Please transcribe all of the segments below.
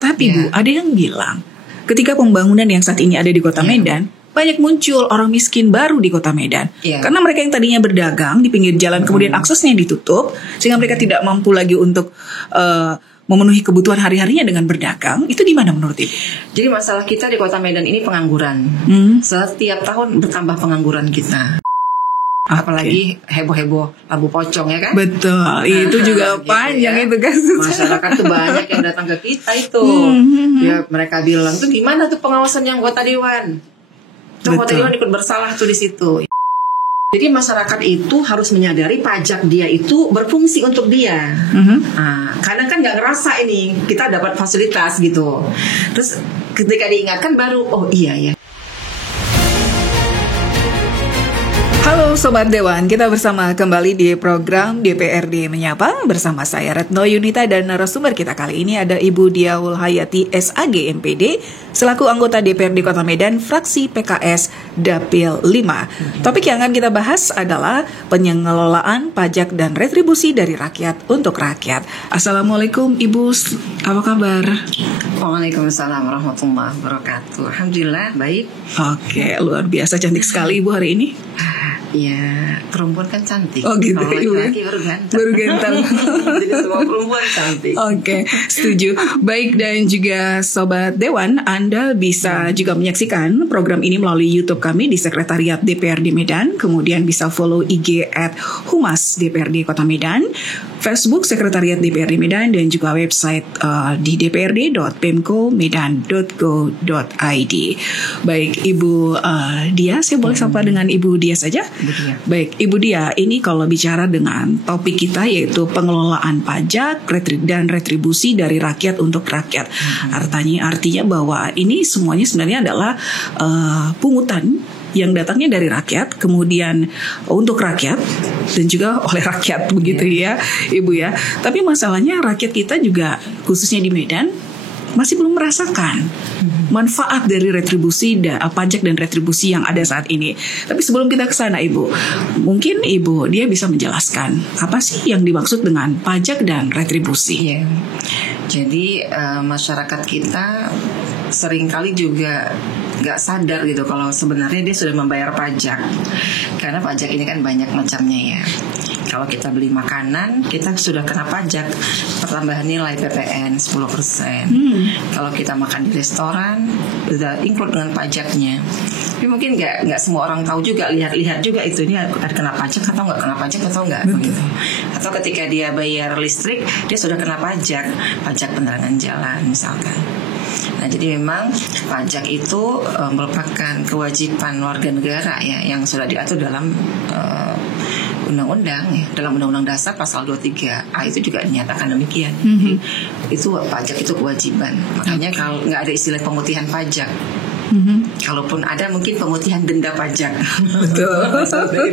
Tapi Bu, ada yang bilang ketika pembangunan yang saat ini ada di Kota Medan, banyak muncul orang miskin baru di Kota Medan. Karena mereka yang tadinya berdagang di pinggir jalan, kemudian aksesnya ditutup, sehingga mereka tidak mampu lagi untuk memenuhi kebutuhan hari-harinya dengan berdagang. Itu di mana menurut Ibu? Jadi masalah kita di Kota Medan ini pengangguran. Setiap tahun bertambah pengangguran kita. Apalagi heboh-heboh lampu pocong ya kan? Betul, itu juga gitu panjang ya. Itu kan. Masyarakat tuh banyak yang datang ke kita itu. Ya mereka bilang tuh gimana tuh pengawasan yang anggota dewan? Tuh anggota dewan ikut bersalah tuh di situ. Jadi masyarakat itu harus menyadari pajak dia itu berfungsi untuk dia. Kadang kan nggak ngerasa ini kita dapat fasilitas gitu. Terus ketika diingatkan baru oh iya ya. Halo Sobat Dewan, kita bersama kembali di program DPRD Menyapa bersama saya Retno Yunita dan narasumber kita kali ini ada Ibu Diaul Hayati SAG MPD selaku anggota DPRD Kota Medan fraksi PKS Dapil 5. Topik yang akan kita bahas adalah pengelolaan pajak dan retribusi dari rakyat untuk rakyat. Assalamualaikum Ibu, apa kabar? Waalaikumsalam warahmatullahi wabarakatuh. Alhamdulillah baik. Oke, luar biasa cantik sekali Ibu hari ini. Ya, perempuan kan cantik. Oh gitu, kalau laki-laki baru ganteng. Baru ganteng. Jadi semua perempuan cantik. Oke, setuju. Baik, dan juga Sobat Dewan, Anda bisa juga menyaksikan program ini melalui YouTube kami di Sekretariat DPRD Medan. Kemudian bisa follow IG @Humas DPRD Kota Medan, Facebook Sekretariat DPRD Medan, dan juga website di dprd.pemkomedan.go.id. Baik, Ibu Dia, saya boleh sapa dengan Ibu Dia saja? Baik, Ibu Dia, ini kalau bicara dengan topik kita yaitu pengelolaan pajak dan retribusi dari rakyat untuk rakyat. Artinya bahwa ini semuanya sebenarnya adalah pungutan yang datangnya dari rakyat, kemudian untuk rakyat dan juga oleh rakyat begitu ya, Ibu ya. Tapi masalahnya rakyat kita juga khususnya di Medan masih belum merasakan manfaat dari retribusi pajak dan retribusi yang ada saat ini. Tapi sebelum kita ke sana Ibu, mungkin Ibu dia bisa menjelaskan apa sih yang dimaksud dengan pajak dan retribusi? Jadi masyarakat kita seringkali juga nggak sadar gitu kalau sebenarnya dia sudah membayar pajak. Karena pajak ini kan banyak macamnya ya. Kalau kita beli makanan, kita sudah kena pajak pertambahan nilai PPN 10%. Kalau kita makan di restoran, sudah include dengan pajaknya. Tapi mungkin nggak semua orang tahu juga, lihat juga itu ini ada kena pajak atau nggak kena pajak atau nggak. Gitu. Atau ketika dia bayar listrik, dia sudah kena pajak penerangan jalan misalkan. Nah, jadi memang pajak itu merupakan kewajiban warga negara ya yang sudah diatur dalam undang-undang ya, dalam Undang-Undang Dasar pasal 23A itu juga dinyatakan demikian. Itu pajak itu kewajiban. Makanya kalau nggak ada istilah pemutihan pajak. Kalaupun ada mungkin pemutihan denda pajak. Betul.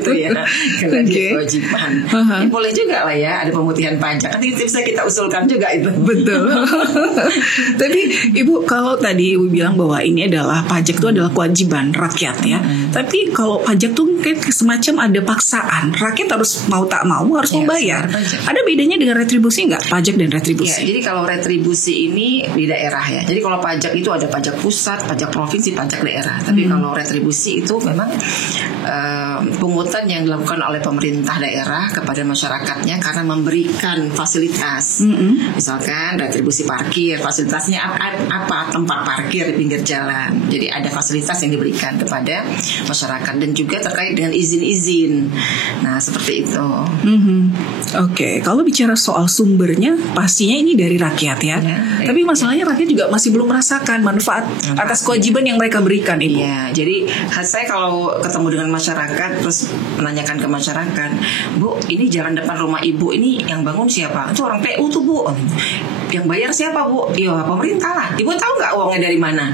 Itu ya. Karena dia kewajiban. Ya, boleh juga lah ya ada pemutihan pajak. Nanti bisa kita usulkan juga itu. Betul. Tapi Ibu kalau tadi Ibu bilang bahwa ini adalah pajak itu adalah kewajiban rakyat ya. Tapi kalau pajak tuh kayak semacam ada paksaan. Rakyat harus mau tak mau harus membayar. Ada bedanya dengan retribusi nggak? Pajak dan retribusi. Ya, jadi kalau retribusi ini di daerah ya. Jadi kalau pajak itu ada pajak pusat, pajak provinsi, pajak daerah. Tapi kalau retribusi itu memang pungutan yang dilakukan oleh pemerintah daerah kepada masyarakatnya karena memberikan fasilitas. Misalkan retribusi parkir, fasilitasnya apa? Tempat parkir di pinggir jalan. Jadi ada fasilitas yang diberikan kepada masyarakat dan juga terkait dengan izin-izin. Nah, seperti itu. Oke, kalau bicara soal sumbernya pastinya ini dari rakyat ya. Tapi masalahnya rakyat juga masih belum merasakan manfaat atas kewajiban yang mereka berikan, Ibu. Iya, jadi saya kalau ketemu dengan masyarakat terus menanyakan ke masyarakat, Bu, ini jalan depan rumah Ibu ini yang bangun siapa? Itu orang PU tuh, Bu. Yang bayar siapa, Bu? Ya pemerintah lah. Ibu tahu nggak uangnya dari mana?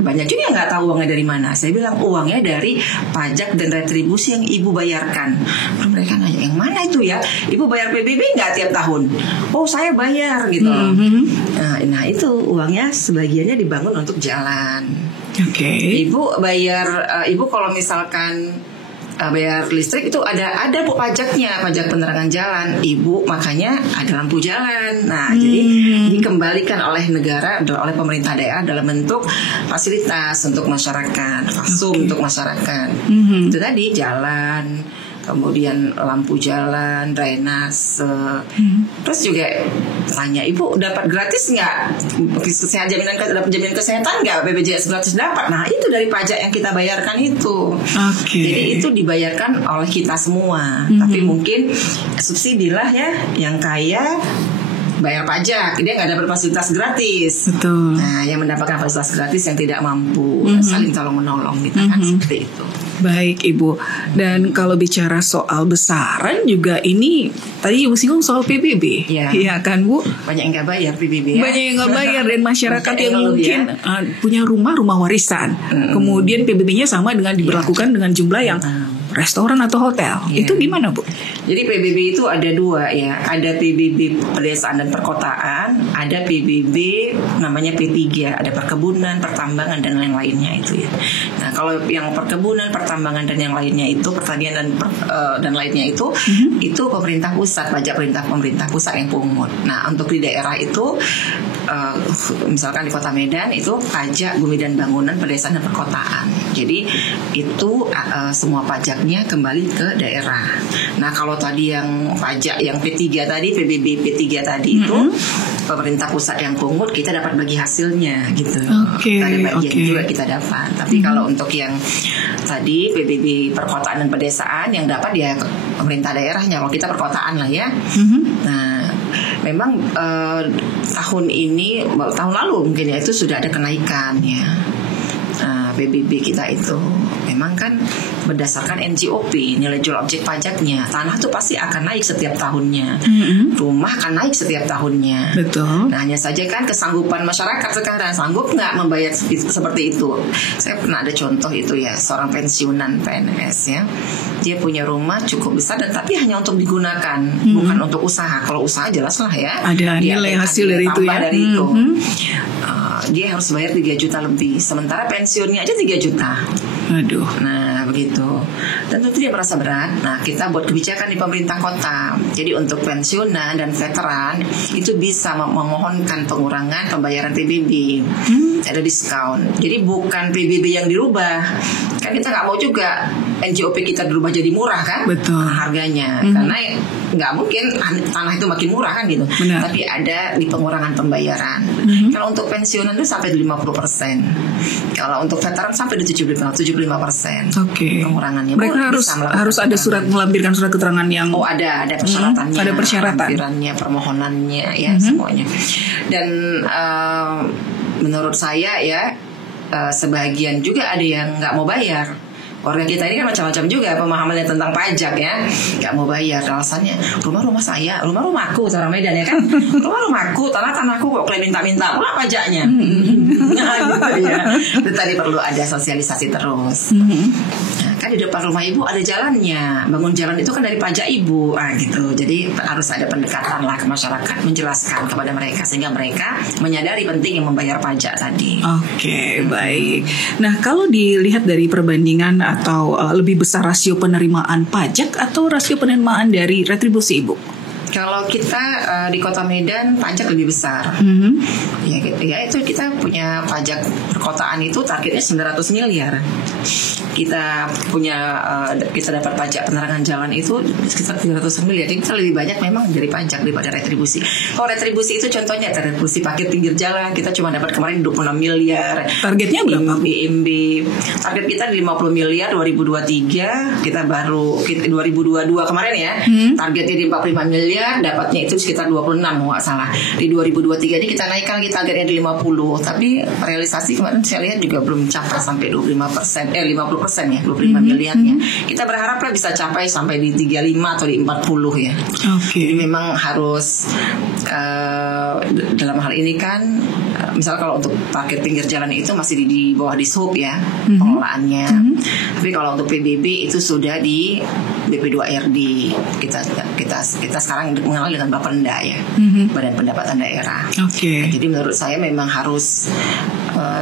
Banyak juga yang nggak tahu uangnya dari mana. Saya bilang uangnya dari pajak dan retribusi yang Ibu bayarkan. Lalu mereka nanya, yang mana itu ya? Ibu bayar PBB nggak tiap tahun? Oh, saya bayar gitu. Nah itu uangnya sebagiannya dibangun untuk jalan. Ibu Ibu bayar, Ibu kalau misalkan bayar listrik itu ada Bu pajaknya, pajak penerangan jalan. Ibu makanya ada lampu jalan. Nah, jadi dikembalikan oleh negara, oleh pemerintah daerah dalam bentuk fasilitas untuk masyarakat, fasum untuk masyarakat. Itu tadi jalan, kemudian lampu jalan, drainase. Terus juga tanya, Ibu dapat gratis nggak? Dapat jaminan kesehatan nggak? BPJS gratis dapat. Nah, itu dari pajak yang kita bayarkan itu. Jadi itu dibayarkan oleh kita semua. Tapi mungkin subsidi lah ya, yang kaya bayar pajak, dia nggak dapat fasilitas gratis. Betul. Nah, yang mendapatkan fasilitas gratis yang tidak mampu, saling tolong menolong gitu kan, seperti itu. Baik Ibu. Dan kalau bicara soal besaran juga ini tadi Ibu singgung soal PBB, iya kan Bu? Banyak yang nggak bayar PBB ya. Banyak yang nggak bayar dan masyarakat yang mungkin punya rumah warisan, kemudian PBB-nya sama dengan diberlakukan dengan jumlah yang restoran atau hotel. Itu gimana Bu? Jadi PBB itu ada dua ya. Ada PBB pedesaan dan perkotaan, ada PBB namanya P3, ada perkebunan, pertambangan dan lain-lainnya itu ya. Nah, kalau yang perkebunan, pertambangan dan yang lainnya itu, pertanian dan lainnya itu pemerintah pusat, pajak pemerintah pusat yang pungut. Nah, untuk di daerah itu misalkan di Kota Medan itu pajak bumi dan bangunan, pedesaan dan perkotaan. Jadi itu semua pajaknya kembali ke daerah. Nah, kalau tadi yang pajak yang P3 tadi, PBB P3 tadi itu pemerintah pusat yang pungut, kita dapat bagi hasilnya gitu. Ada bagian juga kita dapat. Tapi kalau untuk yang tadi PBB perkotaan dan pedesaan, yang dapat ya pemerintah daerahnya. Kalau kita perkotaan lah ya. Nah, memang tahun lalu mungkin ya itu sudah ada kenaikan ya. PBB kita itu memang kan berdasarkan NJOP, nilai jual objek pajaknya. Tanah tuh pasti akan naik setiap tahunnya, rumah akan naik setiap tahunnya. Betul. Nah, hanya saja kan kesanggupan masyarakat sekarang, sanggup nggak membayar seperti itu. Saya pernah ada contoh itu ya, seorang pensiunan PNS ya, dia punya rumah cukup besar dan tapi hanya untuk digunakan, bukan untuk usaha. Kalau usaha jelas lah ya, ada nilai hasil dari itu ya. Dari itu. Dia harus bayar 3 juta lebih, sementara pensiunnya aja 3 juta. Aduh. Nah, begitu. Dan tentu dia merasa berat. Nah, kita buat kebijakan di pemerintah kota. Jadi untuk pensiunan dan veteran itu bisa memohonkan pengurangan pembayaran PBB. Ada diskon. Jadi bukan PBB yang dirubah. Kan kita nggak mau juga NJOP kita dirubah jadi murah kan? Betul. Harganya. Karena nggak mungkin tanah itu makin murah kan gitu. Benar. Tapi ada di pengurangan pembayaran. Kalau untuk pensiunan itu sampai 50%. Kalau untuk veteran sampai di 75%. Pengurangannya. Mereka harus ada melampirkan surat keterangan yang ada persyaratannya. Ada persyaratan. Lampirannya, permohonannya ya semuanya. Dan menurut saya ya sebagian juga ada yang nggak mau bayar. Warga kita ini kan macam-macam juga pemahamannya tentang pajak ya, nggak mau bayar. Alasannya rumah saya, rumahku, orang Medan ya kan, rumahku, tanahku kok kalian minta pula pajaknya. Nah, gitu ya. Itu tadi perlu ada sosialisasi terus. Nah, kan di depan rumah ibu ada jalannya, bangun jalan itu kan dari pajak ibu, gitu. Jadi harus ada pendekatan lah ke masyarakat, menjelaskan kepada mereka sehingga mereka menyadari penting yang membayar pajak tadi. Baik. Nah, kalau dilihat dari perbandingan atau lebih besar rasio penerimaan pajak atau rasio penerimaan dari retribusi Ibu? Kalau kita di Kota Medan pajak lebih besar. Ya itu kita punya pajak perkotaan itu targetnya 900 miliar. Kita punya kita dapat pajak penerangan jalan itu sekitar 300 miliar. Jadi kita lebih banyak memang dari pajak daripada retribusi. Kalau retribusi itu contohnya retribusi parkir pinggir jalan kita cuma dapat kemarin 26 miliar. Targetnya berapa? BMB. Target kita 50 miliar 2023. Kita 2022 kemarin ya. Targetnya di 45 miliar, dapatnya itu sekitar 26 nggak salah. Di 2023 ini kita naikkan lagi targetnya di 50. Tapi realisasi kemarin saya lihat juga belum capai sampai 50% ya, 25 miliarnya. Kita berharaplah bisa capai sampai di 35 atau di 40 ya. Jadi memang harus dalam hal ini kan misal kalau untuk parkir pinggir jalan itu masih di bawah Dishub ya pengelolaannya. Tapi kalau untuk PBB itu sudah di BP2RD. Kita sekarang mengenal dengan Bapenda ya, Badan Pendapatan Daerah. Jadi menurut saya memang harus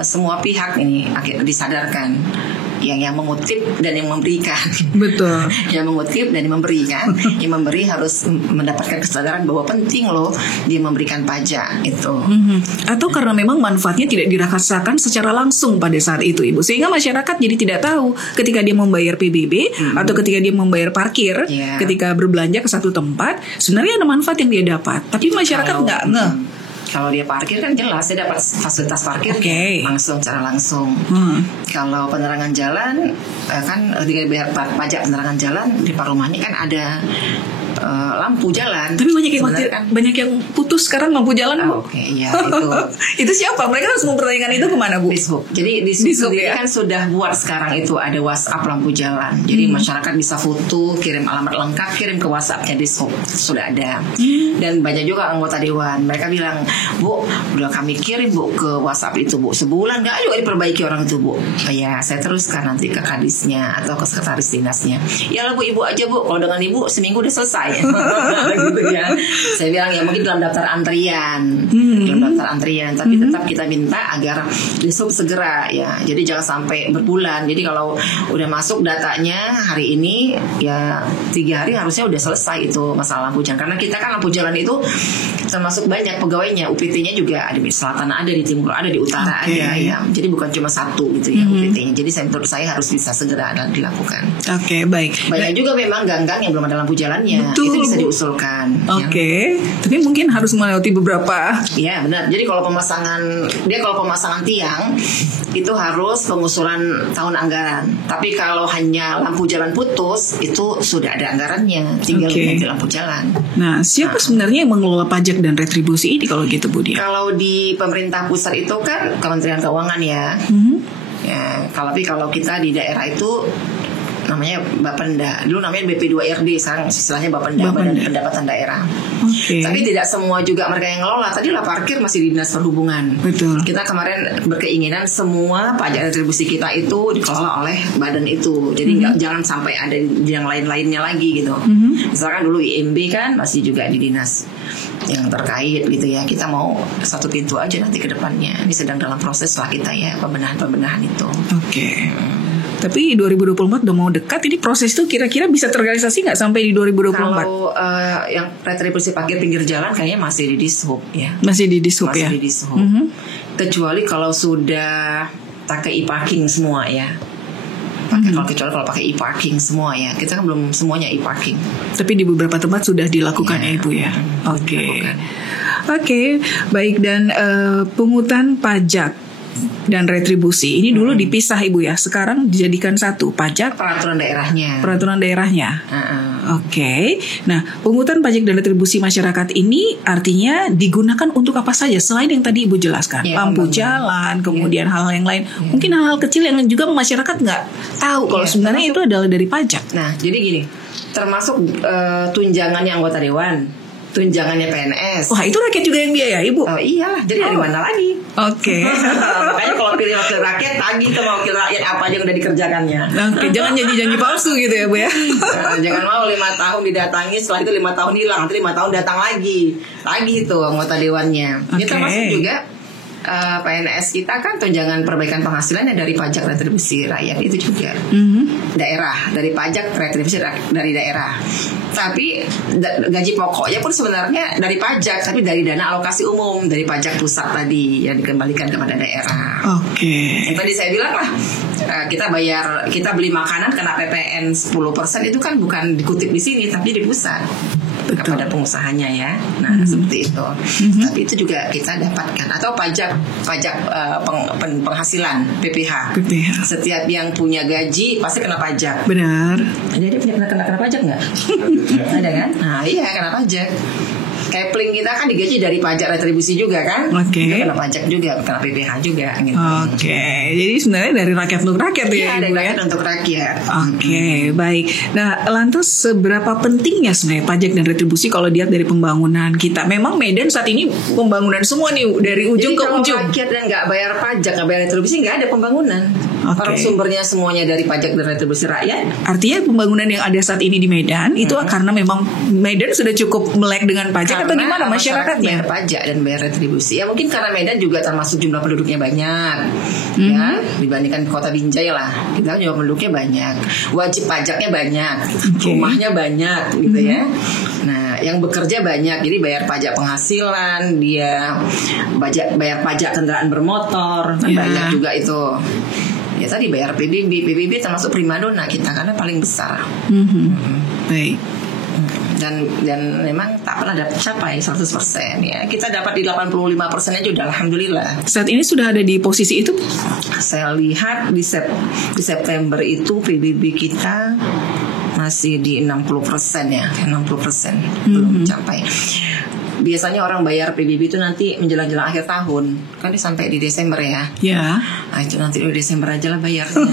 semua pihak ini disadarkan, yang mengutip dan yang memberikan. Betul. Yang mengutip dan yang memberikan. Yang memberi harus mendapatkan kesadaran bahwa penting loh dia memberikan pajak itu. Atau karena memang manfaatnya tidak dirasakan secara langsung pada saat itu, Ibu, sehingga masyarakat jadi tidak tahu ketika dia membayar PBB atau ketika dia membayar parkir, ketika berbelanja ke satu tempat, sebenarnya ada manfaat yang dia dapat, tapi masyarakat nggak ngeh. Kalau dia parkir kan jelas dia dapat fasilitas parkir langsung, secara langsung. Kalau penerangan jalan kan dia bayar pajak penerangan jalan, di Parumani kan ada lampu jalan. Tapi banyak yang putus sekarang lampu jalan, Bu. Ya itu. Itu siapa? Mereka harus mempertanyakan itu kemana, Bu? Dishub. Jadi Dishub sendiri kan sudah buat sekarang itu ada WhatsApp lampu jalan. Jadi masyarakat bisa foto, kirim alamat lengkap, kirim ke WhatsAppnya Dishub. Sudah ada. Dan banyak juga anggota dewan. Mereka bilang, Bu, udah kami kirim, Bu, ke WhatsApp itu, Bu. Sebulan nggak juga diperbaiki orang itu, Bu. Ya, saya teruskan nanti ke kadisnya atau ke sekretaris dinasnya. Ya lah, Bu, Ibu aja, Bu. Kalau dengan Ibu seminggu udah selesai. Gitu ya. Saya bilang ya mungkin dalam daftar antrian, tapi tetap kita minta agar Dishub segera ya. Jadi jangan sampai berbulan. Jadi kalau udah masuk datanya hari ini ya 3 hari harusnya udah selesai itu masalah lampu jalan. Karena kita kan lampu jalan itu termasuk banyak pegawainya. UPT-nya juga ada di selatan, ada di timur, ada di utara, ada ya. Jadi bukan cuma satu gitu ya UPT-nya. Jadi menurut saya harus bisa segera dilakukan. Baik. Banyak juga memang gang-gang yang belum ada lampu jalannya. Betul, itu bisa diusulkan. Tapi mungkin harus melewati beberapa. Iya benar. Jadi kalau pemasangan tiang itu harus pengusulan tahun anggaran. Tapi kalau hanya lampu jalan putus itu sudah ada anggarannya. Tinggal ganti lampu jalan. Nah, siapa sebenarnya yang mengelola pajak dan retribusi ini kalau gitu, Bu Dia? Kalau di pemerintah pusat itu kan Kementerian Keuangan ya. Ya, kalau kita di daerah itu namanya Bapenda. Dulu namanya BP2RD, sekarang istilahnya Bapenda, Badan Pendapatan Daerah. Tapi tidak semua juga mereka yang ngelola. Tadi lah parkir masih di Dinas Perhubungan. Betul. Kita kemarin berkeinginan semua pajak retribusi kita itu dikelola oleh badan itu. Jadi jangan sampai ada di yang lain-lainnya lagi gitu. Misalkan dulu IMB kan masih juga di dinas yang terkait gitu ya. Kita mau satu pintu aja nanti ke depannya. Ini sedang dalam proses lah kita ya, pembenahan itu. Tapi 2024 udah mau dekat, ini proses itu kira-kira bisa terrealisasi nggak sampai di 2024? Kalau yang retribusi parkir pinggir jalan kayaknya masih di Dishub ya. Masih di Dishub ya? Masih di Dishub. Kecuali kalau sudah pakai e-parking semua ya. Kecuali kalau pakai e-parking semua ya. Kita kan belum semuanya e-parking. Tapi di beberapa tempat sudah dilakukan ya Ibu ya. Oke, baik. Dan pungutan pajak dan retribusi ini dulu dipisah Ibu ya. Sekarang dijadikan satu, pajak peraturan daerahnya. Nah, pungutan pajak dan retribusi masyarakat ini artinya digunakan untuk apa saja selain yang tadi Ibu jelaskan, lampu jalan, kemudian hal-hal yang lain. Mungkin hal-hal kecil yang juga masyarakat nggak tahu kalau sebenarnya itu adalah dari pajak. Nah, jadi gini, termasuk tunjangannya anggota dewan, tunjangannya PNS. Wah, itu rakyat juga yang biayai, Bu? Oh iyalah, jadi dari mana lagi? Makanya kalau pilih wakil rakyat, tagih ke wakil rakyat apa aja yang udah dikerjakannya. Jangan janji-janji palsu gitu ya, Bu ya. Jangan mau 5 tahun didatangi, setelah itu 5 tahun hilang, nanti 5 tahun datang lagi itu anggota dewannya. Ini termasuk juga PNS kita kan tunjangan perbaikan penghasilannya dari pajak retribusi rakyat itu juga. Daerah, dari pajak retribusi dari daerah. Tapi gaji pokoknya pun sebenarnya dari pajak, tapi dari dana alokasi umum, dari pajak pusat tadi yang dikembalikan kepada daerah. Yang tadi saya bilang lah, kita beli makanan kena PPN 10% itu kan bukan dikutip di sini, tapi di pusat. Kepada pengusahanya ya. Nah, seperti itu. Tapi itu juga kita dapatkan. Atau pajak penghasilan PPH. Setiap yang punya gaji pasti kena pajak. Benar. Jadi dia punya kena pajak nggak? Ada kan? Nah, iya kena pajak. Kepling kita kan digaji dari pajak retribusi juga kan? Dia kena pajak juga, kena PPH juga gitu. Jadi sebenarnya dari rakyat untuk rakyat ya, dari Ibu rakyat ya? untuk rakyat. Baik. Nah, lantas seberapa pentingnya sebenarnya pajak dan retribusi kalau dilihat dari pembangunan kita? Memang Medan saat ini pembangunan semua nih dari ujung ke ujung. Jadi kalau rakyat dan nggak bayar pajak, nggak bayar retribusi, nggak ada pembangunan. Orang sumbernya semuanya dari pajak dan retribusi rakyat. Artinya pembangunan yang ada saat ini di Medan itu karena memang Medan sudah cukup melek dengan pajak atau gimana masyarakatnya? Bayar pajak dan bayar retribusi. Ya mungkin karena Medan juga termasuk jumlah penduduknya banyak, ya dibandingkan kota Binjai lah. Kita jumlah penduduknya banyak, wajib pajaknya banyak, rumahnya banyak, gitu ya. Nah, yang bekerja banyak, jadi bayar pajak penghasilan, dia bayar pajak kendaraan bermotor, kan banyak juga itu. Ya tadi bayar PBB termasuk primadona kita karena paling besar. Baik. Dan memang tak pernah dapat capai 100% ya. Kita dapat di 85% aja udah alhamdulillah. Saat ini sudah ada di posisi itu? Saya lihat di September itu PBB kita masih di 60% ya, 60% belum capai. Biasanya orang bayar PBB itu nanti menjelang akhir tahun, kan dia sampai di Desember ya. Ya. Nah, itu nanti di Desember aja lah bayarnya.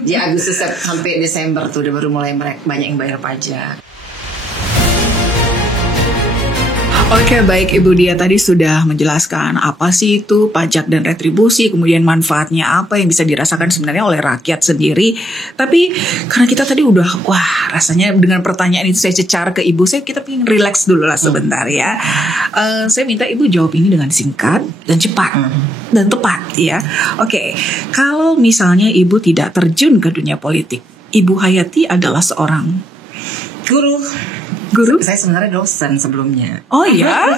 Di Agustus sampai Desember tuh udah baru mulai banyak yang bayar pajak. Oke, baik Ibu Dia tadi sudah menjelaskan apa sih itu pajak dan retribusi, kemudian manfaatnya apa yang bisa dirasakan sebenarnya oleh rakyat sendiri. Tapi karena kita tadi udah, rasanya dengan pertanyaan itu saya cecar ke Ibu, kita pengen relax dulu lah sebentar ya. Saya minta Ibu jawab ini dengan singkat dan cepat dan tepat ya. Oke, kalau misalnya Ibu tidak terjun ke dunia politik, Ibu Hayati adalah seorang guru. Saya sebenarnya dosen sebelumnya. Oh ya?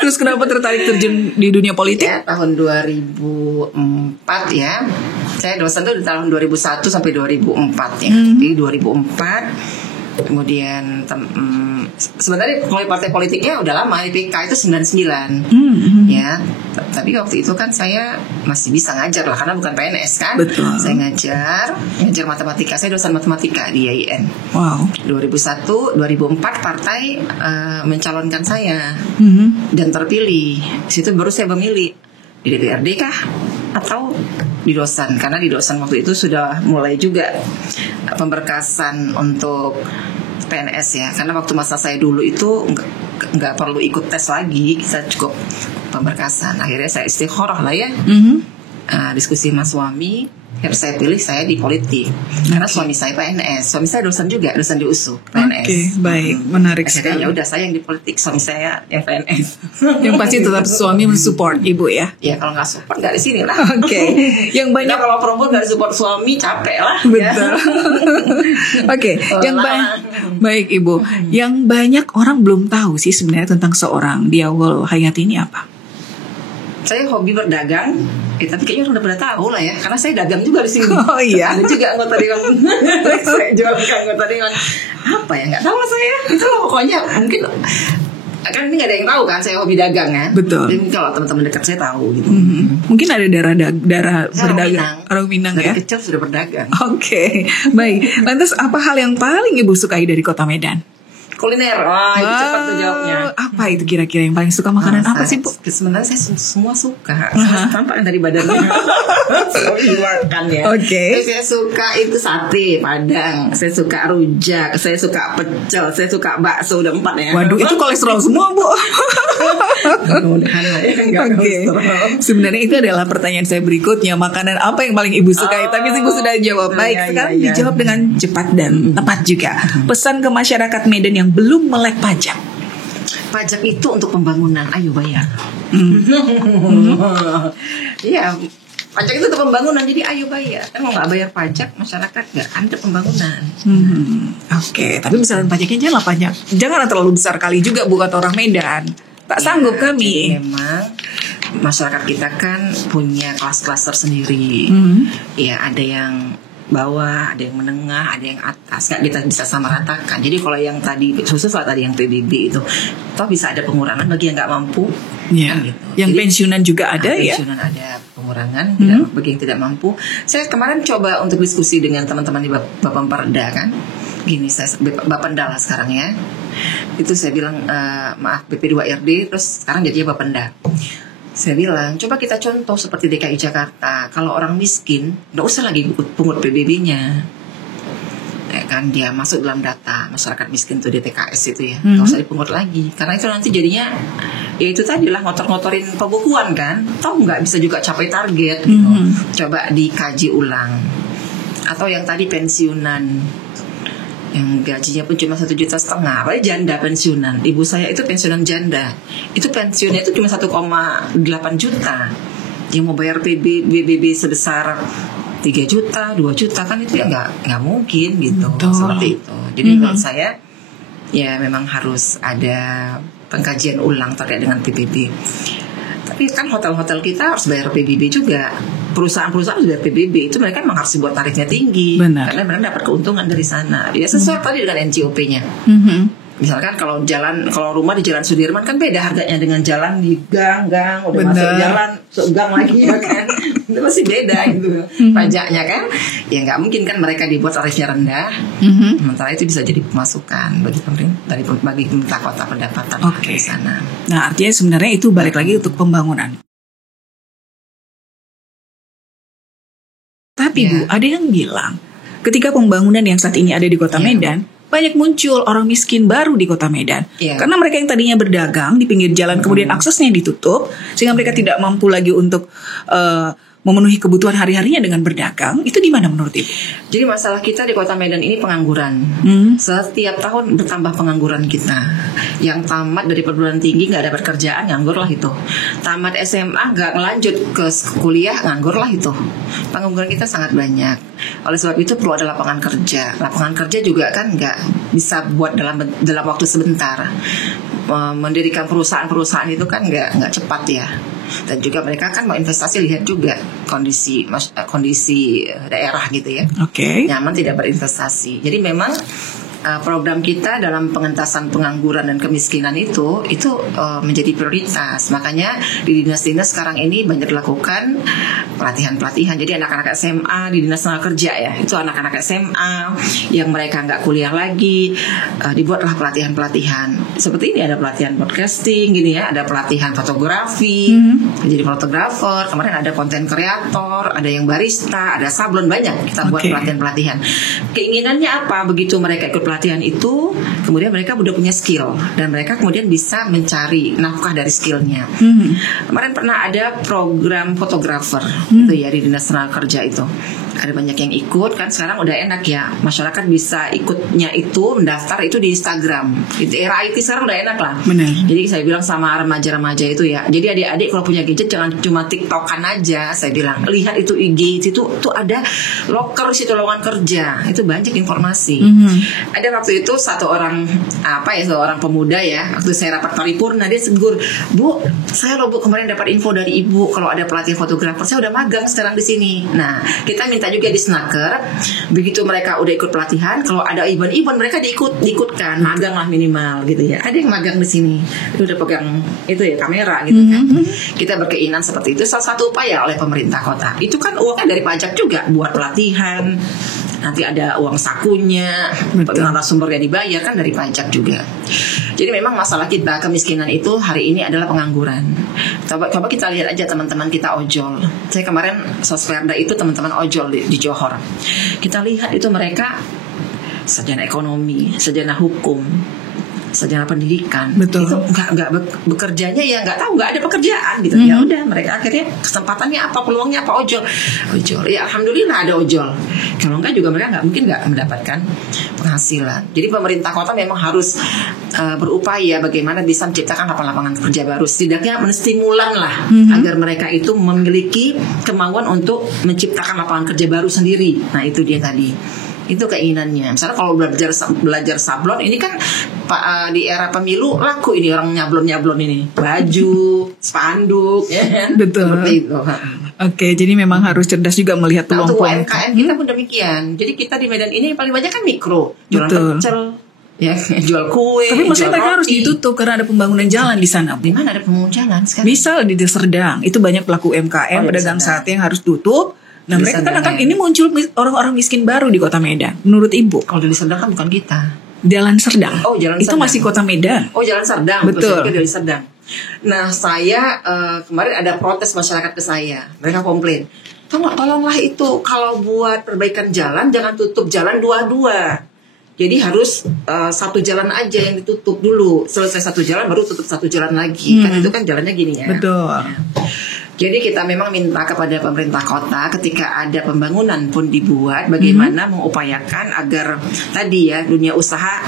Terus kenapa tertarik terjun di dunia politik? Ya, tahun 2004 ya. Saya dosen tuh di tahun 2001 sampai 2004 ya. Jadi 2004 kemudian sebenarnya mulai partai politiknya udah lama, di PK itu 99 ya. Tapi waktu itu kan saya masih bisa ngajar lah karena bukan PNS kan. Betul. Saya ngajar matematika. Saya dosen matematika di IAIN. Wow. 2001 2004 partai mencalonkan saya dan terpilih. Di situ baru saya memilih di DPRD kah atau di dosen, karena di dosen waktu itu sudah mulai juga pemberkasan untuk PNS ya, karena waktu masa saya dulu itu nggak perlu ikut tes lagi, kita cukup pemberkasan. Akhirnya saya istikharah lah ya, diskusi sama suami. Harus saya pilih saya di politik karena suami saya PNS, suami saya dosen juga, dosen di USU PNS. Oke, baik, menarik sekali. Ya udah saya yang di politik, suami saya yang PNS. Yang pasti tetap suami mensupport Ibu ya. Ya kalau nggak support nggak di sini lah. Oke. Yang banyak kalau perempuan nggak support suami capek lah. Betul. Oke, yang baik Ibu, yang banyak orang belum tahu sih sebenarnya tentang seorang Diawul Hayati ini apa? Saya hobi berdagang, tapi kayaknya orang udah pada tahu lah ya, karena saya dagang juga di sini. Oh iya. Ada juga anggota dewan. Saya jual ke anggota dewan. Apa ya? Nggak tahu lah saya. Itu lah pokoknya mungkin. Kan ini nggak ada yang tahu kan saya hobi dagang ya. Betul. Jadi kalau teman-teman dekat saya tahu gitu. Mungkin ada darah berdagang. Orang Minang ya. Dari kecil sudah berdagang. Oke, baik. Lantas apa hal yang paling Ibu sukai dari Kota Medan? Kuliner. Wah, itu cepat tuh jawabnya. Apa itu kira-kira yang paling suka makanan apa sih, Bu? Sebenarnya saya semua suka. Tampak dari badannya. Kan ya. Oke. Saya suka itu sate Padang. Saya suka rujak. Saya suka pecel. Saya suka bakso. Udah 4 ya. Waduh, itu kolesterol semua, Bu. Mudah-mudahan lah ya. Oke. Sebenarnya itu adalah pertanyaan saya berikutnya. Makanan apa yang paling Ibu sukai? Tapi Ibu sudah jawab. Baik, sekarang dijawab dengan cepat dan tepat juga. Pesan ke masyarakat Medan yang belum melek pajak. Pajak itu untuk pembangunan, ayo bayar. Iya, pajak itu untuk pembangunan, jadi ayo bayar. Kan mau nggak bayar pajak, masyarakat nggak ada pembangunan. Oke, tapi besaran pajaknya jangan terlalu besar kali juga buat orang Medan. Tak sanggup kami. Jadi memang masyarakat kita kan punya kelas-kelas tersendiri. Ya, ada yang bawah, ada yang menengah, ada yang atas, nggak kita bisa sama ratakan. Jadi kalau yang tadi khusus tadi yang PBB itu, toh bisa ada pengurangan bagi yang nggak mampu. Ya. Kan gitu. Yang jadi, pensiunan juga ada ya. Pensiunan ada pengurangan bagi yang tidak mampu. Saya kemarin coba untuk diskusi dengan teman-teman di Bapemperda kan. Gini, saya Bapenda lah sekarang ya. Itu saya bilang maaf BP2RD, terus sekarang jadinya Bapenda. Saya bilang, coba kita contoh seperti DKI Jakarta. Kalau orang miskin, nggak usah lagi pungut PBB-nya. Ya kan? misalkan dia masuk dalam data masyarakat miskin tuh DTKS itu ya, nggak usah dipungut lagi, karena itu nanti jadinya ya itu tadilah ngotor-ngotorin pembukuan kan, toh nggak bisa juga capai target gitu. Coba dikaji ulang. Atau yang tadi pensiunan yang gajinya pun cuma 1,5 juta, apalagi janda pensiunan. Ibu saya itu pensiunan janda, itu pensiunnya itu cuma 1,8 juta. Yang mau bayar BBB sebesar 3 juta, 2 juta kan itu ya nggak mungkin gitu. Betul. Seperti itu. Jadi menurut saya ya memang harus ada pengkajian ulang terkait dengan PBB. Tapi kan hotel-hotel kita harus bayar PBB juga. Perusahaan-perusahaan harus bayar PBB. Itu mereka memang harus buat tarifnya tinggi. Benar. Karena mereka dapat keuntungan dari sana. Ya sesuai tadi dengan NJOP-nya. Misalkan kalau rumah di Jalan Sudirman kan beda harganya dengan jalan di gang-gang, udah Bener. masuk jalan segang lagi ya kan. Itu masih beda itu pajaknya kan. Ya nggak mungkin kan mereka dibuat tarifnya rendah. Sementara itu bisa jadi pemasukan bagi pemerintah, bagi pemerintah kota, pendapatan Oke. di sana. Nah, artinya sebenarnya itu balik lagi untuk pembangunan. Tapi Ya. Bu, ada yang bilang ketika pembangunan yang saat ini ada di Kota Ya. Medan, banyak muncul orang miskin baru di Kota Medan. Ya. Karena mereka yang tadinya berdagang di pinggir jalan kemudian aksesnya ditutup sehingga mereka tidak mampu lagi untuk memenuhi kebutuhan hari-harinya dengan berdagang. Itu gimana menurut Ibu? Jadi masalah kita di Kota Medan ini pengangguran. Setiap tahun bertambah pengangguran kita. Yang tamat dari perguruan tinggi nggak dapat kerjaan, nganggur lah itu. Tamat SMA nggak lanjut ke kuliah, nganggur lah itu. Pengangguran kita sangat banyak. Oleh sebab itu perlu ada lapangan kerja. Lapangan kerja juga kan nggak bisa buat dalam waktu sebentar. Mendirikan perusahaan-perusahaan itu kan nggak cepat ya. Dan juga mereka kan mau investasi, lihat juga kondisi daerah gitu ya. Oke. Nyaman tidak berinvestasi. Jadi memang program kita dalam pengentasan pengangguran dan kemiskinan itu menjadi prioritas. Makanya di dinas-dinas sekarang ini banyak dilakukan pelatihan-pelatihan. Jadi anak-anak SMA di Dinas Tenaga Kerja ya, itu anak-anak SMA yang mereka nggak kuliah lagi, dibuatlah pelatihan-pelatihan. Seperti ini ada pelatihan podcasting gini ya, ada pelatihan fotografi, jadi fotografer, kemarin ada konten kreator, ada yang barista, ada sablon, banyak kita buat Oke. pelatihan-pelatihan. Keinginannya apa? Begitu mereka ikut pelatihan itu, kemudian mereka udah punya skill dan mereka kemudian bisa mencari nafkah dari skillnya. Kemarin pernah ada program fotografer itu ya di Dinas Tenaga Kerja itu. Ada banyak yang ikut kan, sekarang udah enak ya, masyarakat bisa ikutnya itu mendaftar itu di Instagram. Itu era IT sekarang udah enak lah. Benar. Jadi saya bilang sama remaja-remaja itu ya, jadi adik-adik kalau punya gadget jangan cuma TikTokan aja. Saya bilang lihat itu IG itu tuh ada loker situ, lowongan kerja itu banyak informasi. Ada waktu itu seorang pemuda ya, waktu saya rapat paripurna dia segur, Bu, saya loh Bu kemarin dapat info dari Ibu kalau ada pelatihan fotografer, saya udah magang sekarang di sini. Nah kita minta juga di Snaker, begitu mereka udah ikut pelatihan, kalau ada event mereka diikutkan, magang lah minimal gitu ya. Ada yang magang di sini, udah pegang itu ya kamera gitu kan. Kita berkeinginan seperti itu, salah satu upaya oleh pemerintah kota. Itu kan uangnya dari pajak juga buat pelatihan. Nanti ada uang sakunya, narasumbernya dibayar kan dari pajak juga. Jadi memang masalah kita kemiskinan itu hari ini adalah pengangguran. Coba kita lihat aja teman-teman kita ojol. Saya kemarin Sosperda itu teman-teman ojol di Johor. Kita lihat itu mereka sarjana ekonomi, sarjana hukum, sarjana pendidikan. Betul. Itu nggak bekerjanya ya nggak tahu, nggak ada pekerjaan gitu. Ya udah mereka akhirnya kesempatannya apa, peluangnya apa, ojol. Ya alhamdulillah ada ojol. Kalau enggak juga mereka nggak mendapatkan penghasilan. Jadi pemerintah kota memang harus berupaya bagaimana bisa menciptakan lapangan kerja baru. Setidaknya menstimulan lah agar mereka itu memiliki kemauan untuk menciptakan lapangan kerja baru sendiri. Nah itu dia tadi. Itu keinginannya. Misalnya kalau belajar sablon ini kan di era pemilu laku ini orang nyablon ini baju, spanduk, ya kan? Betul. Seperti itu. Oke, jadi memang harus cerdas juga melihat Nah, untuk peluang-peluang. UMKM kita pun demikian. Jadi kita di Medan ini paling banyak kan mikro, jualan Betul. pecel, ya, jual kue. Tapi maksudnya jual mereka harus roti. ditutup karena ada pembangunan jalan di sana. Di mana ada pembangunan jalan sekarang? Bisa di Serdang, itu banyak pelaku UMKM, di pedagang Serdang. sate yang harus tutup. Nah Di mereka kan Serdang, akan ya. ini muncul orang-orang miskin baru di Kota Medan. Menurut Ibu, Kalau di Serdang kan bukan kita. Jalan Serdang, Oh, Jalan itu Serdang. masih Kota Medan. Oh, Jalan Serdang. Betul. Saya pikir dari Serdang. Nah, saya kemarin ada protes masyarakat ke saya. Mereka komplain. Tolonglah itu kalau buat perbaikan jalan jangan tutup jalan dua-dua. Jadi harus satu jalan aja yang ditutup dulu. Selesai satu jalan baru tutup satu jalan lagi. Kan itu kan jalannya gini ya. Betul. Jadi kita memang minta kepada pemerintah kota ketika ada pembangunan pun dibuat, bagaimana mengupayakan agar tadi ya dunia usaha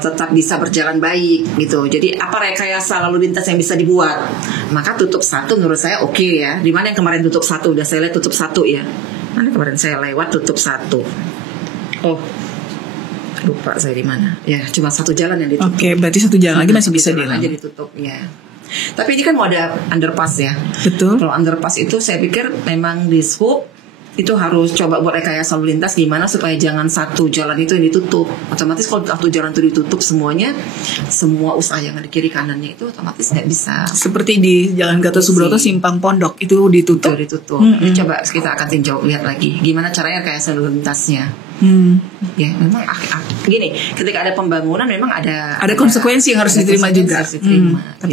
tetap bisa berjalan baik gitu. Jadi apa rekayasa lalu lintas yang bisa dibuat? Maka tutup satu menurut saya oke ya. Di mana yang kemarin tutup satu? Udah saya lihat tutup satu ya. Mana kemarin saya lewat tutup satu? Oh, lupa saya di mana. Ya cuma satu jalan yang ditutup. Oke, berarti satu jalan lagi masih bisa jalan aja ditutup ya. Tapi ini kan mau ada underpass ya. Betul. Kalau underpass itu saya pikir memang di Sub itu harus coba buat rekayasa lalu lintas gimana supaya jangan satu jalan itu yang ditutup. Otomatis kalau satu jalan itu ditutup semuanya, semua usaha yang ada kiri kanannya itu otomatis nggak bisa. Seperti di Jalan Gatot Subroto Simpang Pondok itu ditutup. Itu ditutup. Ini coba kita akan tinjau lihat lagi gimana caranya rekayasa lalu lintasnya. Ya memang gini, ketika ada pembangunan memang ada konsekuensi yang harus diterima juga. Tapi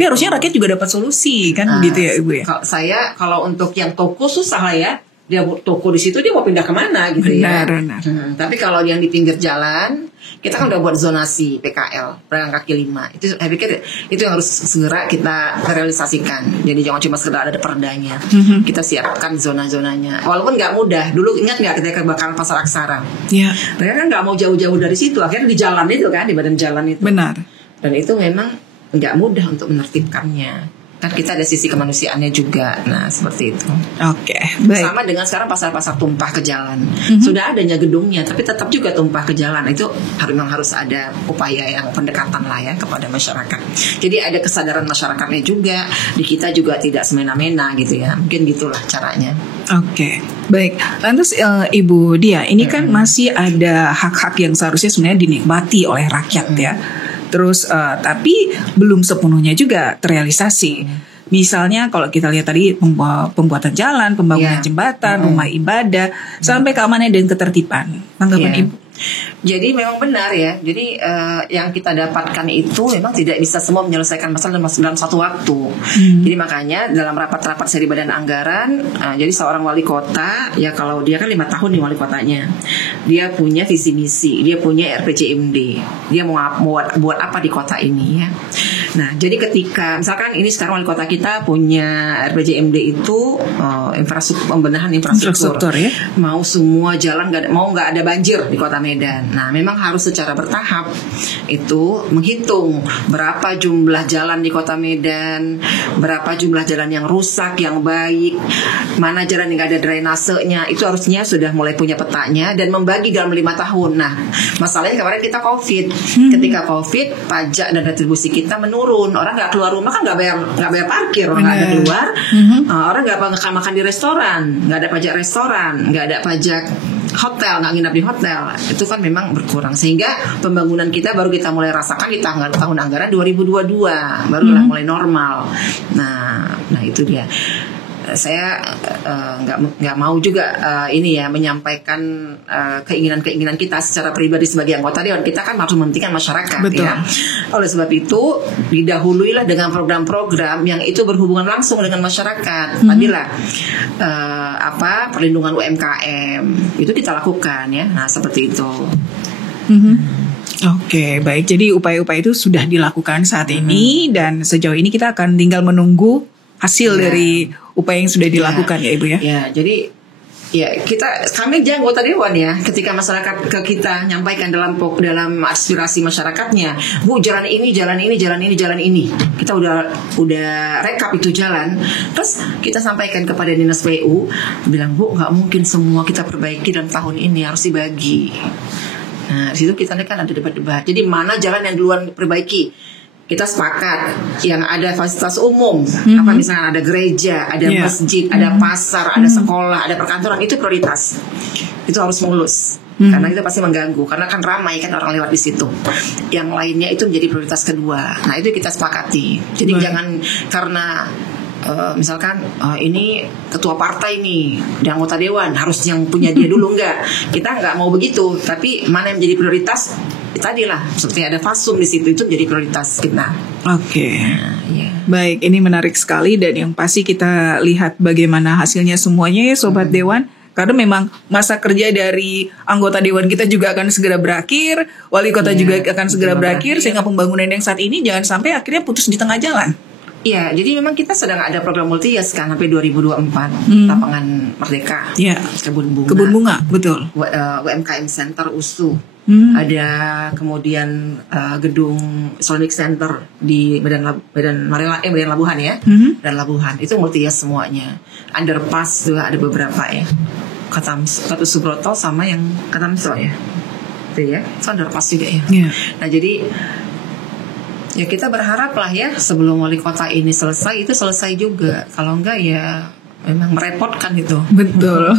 gitu. Harusnya rakyat juga dapat solusi kan, gitu ya Ibu ya. Kalau untuk yang toko susah lah ya. Dia toko di situ dia mau pindah kemana gitu ya. Benar. Tapi kalau yang di pinggir jalan, kita kan udah buat zonasi PKL, pedagang kaki 5. Itu saya pikir itu yang harus segera kita realisasikan. Jadi jangan cuma sekedar ada perdanya. Kita siapkan zona-zonanya. Walaupun nggak mudah. Dulu ingat nggak ketika kebakaran Pasar Aksara? Iya. Mereka kan nggak mau jauh-jauh dari situ. Akhirnya di jalan itu kan, di badan jalan itu. Benar. Dan itu memang nggak mudah untuk menertibkannya. Kan kita ada sisi kemanusiaannya juga. Nah seperti itu. Oke, baik. Sama dengan sekarang pasar-pasar tumpah ke jalan. Sudah adanya gedungnya, tapi tetap juga tumpah ke jalan. Itu memang harus ada upaya yang pendekatan lah ya kepada masyarakat. Jadi ada kesadaran masyarakatnya juga. Di kita juga tidak semena-mena gitu ya. Mungkin gitulah caranya. Oke, baik. Lantas Ibu Dia, ini kan masih ada hak-hak yang seharusnya sebenarnya dinikmati oleh rakyat ya. Terus tapi belum sepenuhnya juga terrealisasi. Misalnya kalau kita lihat tadi pembuatan jalan, pembangunan jembatan, rumah ibadah, sampai keamanan dan ketertiban. Tanggapan Ibu? Jadi memang benar ya. Jadi yang kita dapatkan itu memang tidak bisa semua menyelesaikan masalah dalam satu waktu. Jadi makanya dalam rapat-rapat seri badan anggaran, jadi seorang wali kota ya kalau dia kan 5 tahun di wali kotanya, dia punya visi misi, dia punya RPJMD, dia mau buat apa di kota ini ya. Nah jadi ketika misalkan ini sekarang wali kota kita punya RPJMD itu infrastruktur, pembenahan infrastruktur ya? Mau semua jalan nggak ada banjir di kota Medan. Nah, memang harus secara bertahap itu menghitung berapa jumlah jalan di kota Medan, berapa jumlah jalan yang rusak, yang baik, mana jalan yang nggak ada drainasenya. Itu harusnya sudah mulai punya petanya dan membagi dalam 5 tahun. Nah, masalahnya kemarin kita COVID. Ketika COVID, pajak dan retribusi kita menurun. Orang nggak keluar rumah kan nggak bayar parkir, orang nggak ada keluar. Orang nggak makan di restoran, nggak ada pajak restoran, nggak ada pajak hotel, nggak nginap di hotel. Itu kan memang berkurang sehingga pembangunan kita baru kita mulai rasakan di tahun anggaran 2022 barulah mulai normal. Nah itu dia. Saya nggak mau juga ini ya menyampaikan keinginan kita secara pribadi sebagai anggota dewan. Kita kan harus mementingkan masyarakat. Betul. Ya. Oleh sebab itu didahuluilah dengan program-program yang itu berhubungan langsung dengan masyarakat. Tadilah perlindungan UMKM itu kita lakukan ya. Nah seperti itu. Oke, baik. Jadi upaya-upaya itu sudah dilakukan saat ini dan sejauh ini kita akan tinggal menunggu hasil dari upaya yang sudah dilakukan ya Ibu ya. Ya, jadi kami aja anggota dewan ya, ketika masyarakat ke kita nyampaikan dalam aspirasi masyarakatnya, Bu jalan ini, kita udah rekap itu jalan, terus kita sampaikan kepada dinas PU, bilang Bu nggak mungkin semua kita perbaiki dalam tahun ini, harus dibagi. Nah, di situ kita kan ada debat-debat. Jadi mana jalan yang duluan diperbaiki? Kita sepakat yang ada fasilitas umum, apa misalnya ada gereja, ada masjid, ada pasar, ada sekolah, ada perkantoran, itu prioritas. Itu harus mulus. Karena itu pasti mengganggu, karena kan ramai kan orang lewat di situ. Yang lainnya itu menjadi prioritas kedua. Nah, itu kita sepakati. Jadi jangan karena misalkan ini ketua partai nih dan anggota dewan harus yang punya dia dulu, enggak. Kita enggak mau begitu, tapi mana yang menjadi prioritas tadilah seperti ada fasum di situ, itu menjadi prioritas kita. Oke. Baik, ini menarik sekali dan yang pasti kita lihat bagaimana hasilnya semuanya ya Sobat Dewan. Karena memang masa kerja dari anggota dewan kita juga akan segera berakhir, wali kota juga akan segera berakhir, sehingga pembangunan yang saat ini jangan sampai akhirnya putus di tengah jalan. Iya, jadi memang kita sedang ada program multi-yes kan sampai 2024, Lapangan Merdeka, Kebun Bunga, betul. UMKM Center USU, ada kemudian gedung Islamic Center di Medan Labuhan ya, dan Labuhan itu multi-yes semuanya. Underpass juga ada beberapa ya, Kata Subroto sama yang Katamso ya, itu ya, itu underpass juga ya. Nah jadi ya kita berharap lah ya sebelum wali kota ini selesai itu selesai juga. Kalau enggak ya memang merepotkan itu. Betul.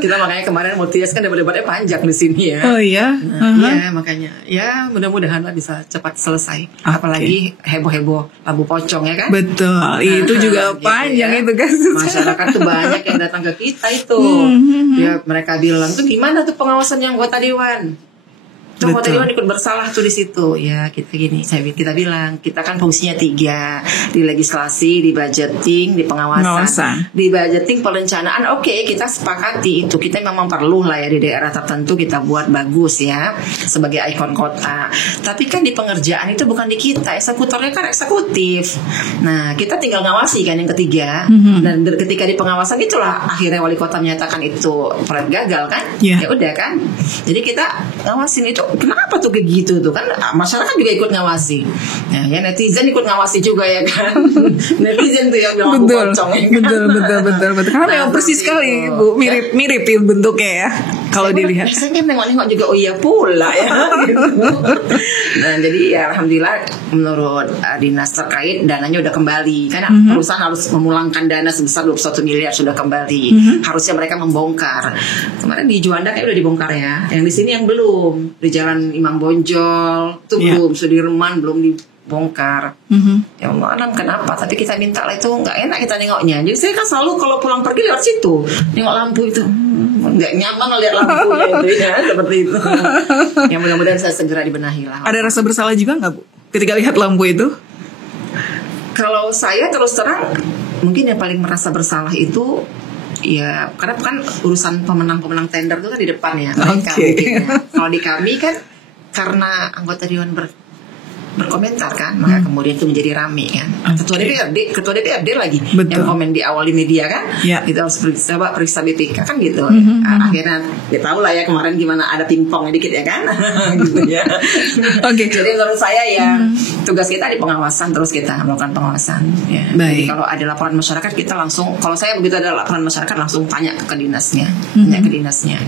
Kita makanya kemarin multi-yes kan debat-debatnya panjang di sini ya. Oh iya. Ya makanya ya mudah-mudahan lah bisa cepat selesai. Apalagi heboh-heboh lampu pocong ya kan. Betul. Itu juga gitu panjang ya. Itu kan. Masyarakat tuh banyak yang datang ke kita itu. Ya mereka bilang tuh gimana tuh pengawasan yang anggota dewan. Tuh anggota dewan ikut bersalah tuh di situ ya kita bilang kita kan fungsinya 3 di legislasi, di budgeting, di pengawasan. Di budgeting perencanaan oke, kita sepakati itu kita memang perlu lah ya di daerah tertentu kita buat bagus ya sebagai ikon kota. Tapi kan di pengerjaan itu bukan di kita, eksekutornya kan eksekutif. Nah kita tinggal ngawasi kan yang ketiga. Dan ketika di pengawasan itulah akhirnya wali kota menyatakan itu proyek gagal kan. Ya udah kan. Jadi kita ngawasin itu. Kenapa tuh kayak gitu tuh kan masyarakat juga ikut ngawasi ya netizen ikut ngawasi juga ya kan. Netizen tuh yang bilang pocong ya kan? betul karena memang persis sekali Bu, mirip bentuknya ya kalau dilihat. Saya nengok juga oh iya pula ya gitu. Nah jadi ya alhamdulillah menurut dinas terkait dananya udah kembali karena perusahaan harus memulangkan dana sebesar 21 miliar sudah kembali. Harusnya mereka membongkar. Kemarin di Juanda kayak udah dibongkar ya, yang di sini yang belum, di Jalan Imam Bonjol itu belum, Sudirman belum dibongkar. Ya Allah alam kenapa, tapi kita minta lah itu nggak enak kita nengoknya. Jadi saya kan selalu kalau pulang pergi lewat situ nengok lampu itu nggak nyaman ngeliat lampunya itu ya seperti itu. Ya mudah-mudahan saya segera dibenahi lah. Ada rasa bersalah juga nggak Bu ketika lihat lampu itu? Kalau saya terus terang mungkin yang paling merasa bersalah itu ya karena kan urusan pemenang tender itu kan di depan ya. Kalau di kami kan karena anggota dewan berkomentar kan, maka kemudian itu menjadi rame kan. Ketua DPRD lagi yang komen di awal di media kan, itu harus periksa BPK kan gitu. Akhirnya ya tahu lah ya kemarin gimana ada pingpongnya dikit ya kan, gitu ya. Jadi menurut saya ya tugas kita di pengawasan, terus kita melakukan pengawasan. Ya. Jadi kalau ada laporan masyarakat kita langsung, kalau saya begitu ada laporan masyarakat langsung tanya ke dinasnya,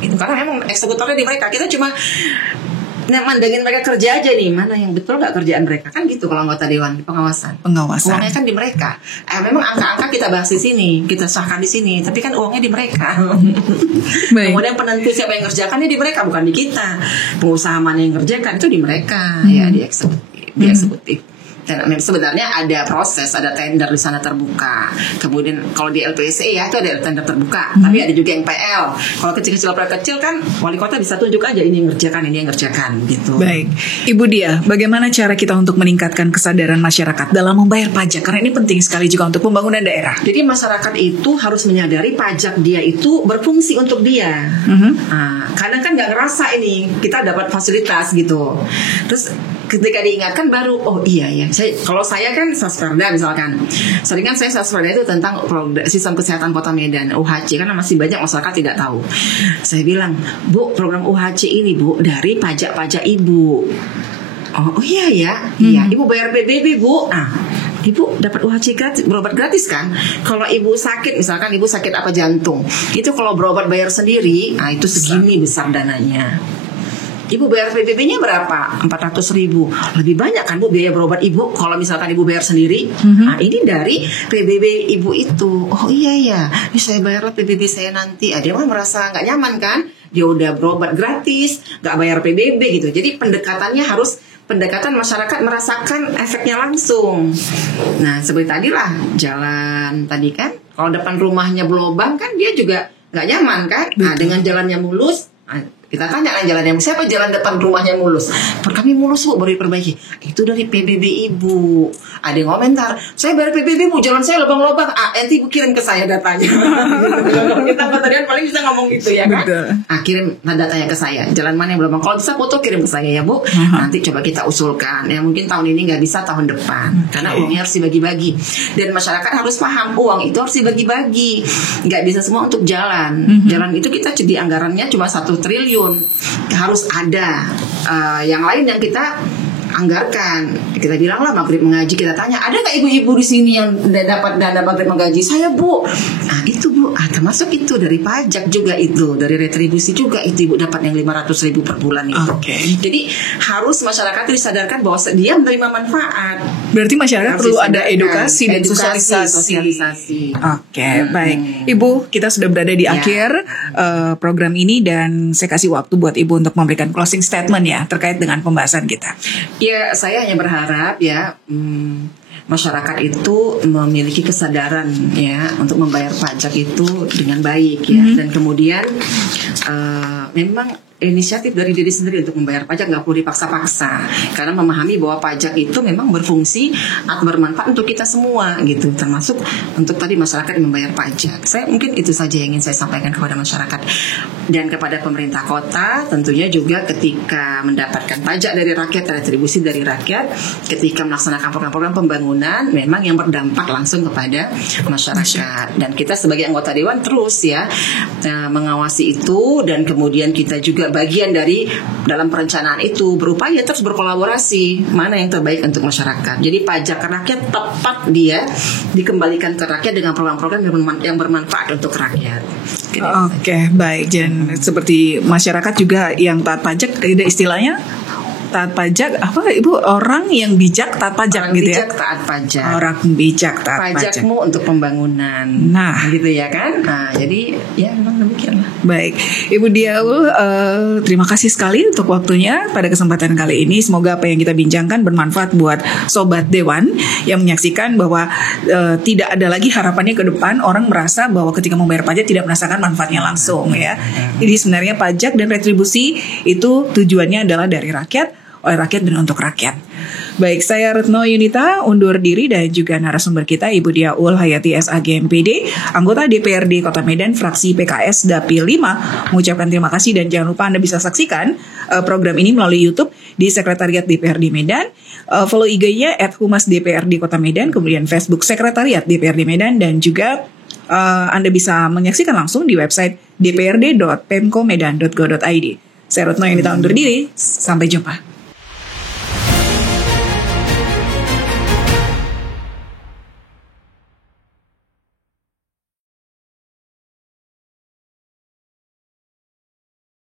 gitu. Karena memang eksekutornya di mereka, kita cuma mandangin mereka kerja aja nih, mana yang betul nggak kerjaan mereka kan gitu. Kalau anggota dewan di pengawasan uangnya kan di mereka. Memang angka-angka kita bahas di sini, kita sahkan di sini, tapi kan uangnya di mereka. Kemudian penentu siapa yang kerjakannya di mereka, bukan di kita. Pengusaha mana yang kerjakan itu di mereka, ya di eksekutif. Dan sebenarnya ada proses, ada tender di sana terbuka. Kemudian kalau di LPSE ya itu ada tender terbuka, tapi ada juga yang PL. Kalau kecil-kecil proyek kecil kan wali kota bisa tunjuk aja ini yang ngerjakan gitu. Baik, Ibu Dia, bagaimana cara kita untuk meningkatkan kesadaran masyarakat dalam membayar pajak? Karena ini penting sekali juga untuk pembangunan daerah. Jadi masyarakat itu harus menyadari pajak dia itu berfungsi untuk dia. Kadang kan nggak ngerasa ini kita dapat fasilitas gitu. Terus ketika diingatkan baru oh iya ya. Kalau saya kan Sasperda misalkan, seringan saya Sasperda itu tentang sistem kesehatan Kota Medan UHC, karena masih banyak masyarakat tidak tahu. Saya bilang, Bu, program UHC ini Bu dari pajak Ibu. Oh iya ya, iya Ibu bayar PBB Bu. Ibu dapat UHC gratis, berobat gratis kan. Kalau Ibu sakit, misalkan Ibu sakit apa jantung, itu kalau berobat bayar sendiri, itu segini besar dananya. Ibu bayar PBB-nya berapa? 400.000. Lebih banyak kan Bu biaya berobat Ibu kalau misalkan Ibu bayar sendiri. Ini dari PBB Ibu itu. Oh iya ya, ini saya bayarlah PBB saya nanti. Dia mah merasa nggak nyaman kan? Dia udah berobat gratis, nggak bayar PBB gitu. Jadi pendekatannya harus pendekatan masyarakat merasakan efeknya langsung. Nah seperti tadi lah jalan tadi kan, kalau depan rumahnya berlubang kan dia juga nggak nyaman kan. Dengan jalannya mulus, Kita tanya kan jalannya, siapa jalan depan rumahnya mulus? Kami mulus Bu, baru diperbaiki. Itu dari PBB Ibu. Ada yang komentar, saya bayar PBB Bu, jalan saya lubang-lubang. Nanti Ibu kirim ke saya datanya. Kita petanian paling bisa ngomong gitu ya kan? Kirim datanya ke saya. Jalan mana yang berlubang? Kalau bisa foto kirim ke saya ya Bu. Nanti coba kita usulkan. Ya mungkin tahun ini nggak bisa, tahun depan. Karena uangnya harus dibagi-bagi. Dan masyarakat harus paham uang itu harus dibagi-bagi. Nggak bisa semua untuk jalan. Jalan itu kita jadi anggarannya cuma 1 triliun. Harus ada yang lain yang kita anggarkan. Kita bilang lah maghrib mengaji, kita tanya ada nggak ibu-ibu di sini yang dapat dana maghrib mengaji? Saya Bu. Nah itu Bu, termasuk itu dari pajak juga, itu dari retribusi juga itu Ibu dapat yang 500.000 per bulan itu. Jadi harus masyarakat itu disadarkan bahwa dia menerima manfaat. Berarti masyarakat perlu ada edukasi dan sosialisasi. Baik Ibu, kita sudah berada di akhir program ini dan saya kasih waktu buat Ibu untuk memberikan closing statement ya terkait dengan pembahasan kita. Ya, saya hanya berharap ya masyarakat itu memiliki kesadaran ya untuk membayar pajak itu dengan baik ya, dan kemudian memang inisiatif dari diri sendiri untuk membayar pajak, nggak perlu dipaksa-paksa, karena memahami bahwa pajak itu memang berfungsi atau bermanfaat untuk kita semua gitu, termasuk untuk tadi masyarakat yang membayar pajak. Saya mungkin itu saja yang ingin saya sampaikan kepada masyarakat dan kepada pemerintah kota. Tentunya juga ketika mendapatkan pajak dari rakyat, retribusi dari rakyat, ketika melaksanakan program-program pembangunan memang yang berdampak langsung kepada masyarakat, dan kita sebagai anggota dewan terus ya mengawasi itu, dan kemudian kita juga bagian dari dalam perencanaan itu berupaya terus berkolaborasi mana yang terbaik untuk masyarakat. Jadi pajak ke rakyat tepat dia dikembalikan ke rakyat dengan program-program yang bermanfaat untuk rakyat. Baik. Dan seperti masyarakat juga yang taat pajak, ada istilahnya taat pajak apa Ibu, orang yang bijak taat pajak, orang gitu bijak, ya taat pajak, orang bijak taat pajak, pajakmu untuk pembangunan, nah gitu ya kan. Nah jadi ya memang demikian lah. Baik Ibu Diah Aul, terima kasih sekali untuk waktunya pada kesempatan kali ini. Semoga apa yang kita bincangkan bermanfaat buat Sobat Dewan yang menyaksikan bahwa tidak ada lagi harapannya ke depan orang merasa bahwa ketika membayar pajak tidak merasakan manfaatnya langsung ya. Jadi sebenarnya pajak dan retribusi itu tujuannya adalah dari rakyat, oleh rakyat dan untuk rakyat. Baik, saya Retno Yunita undur diri, dan juga narasumber kita Ibu Diah Aul Hayati SAG MPD, anggota DPRD Kota Medan, fraksi PKS Dapil 5, mengucapkan terima kasih, dan jangan lupa Anda bisa saksikan program ini melalui YouTube di Sekretariat DPRD Medan. Follow IG-nya @humasdprd Kota Medan, kemudian Facebook Sekretariat DPRD Medan, dan juga Anda bisa menyaksikan langsung di website dprd.pemkomedan.go.id. Saya Retno Yunita undur diri, sampai jumpa.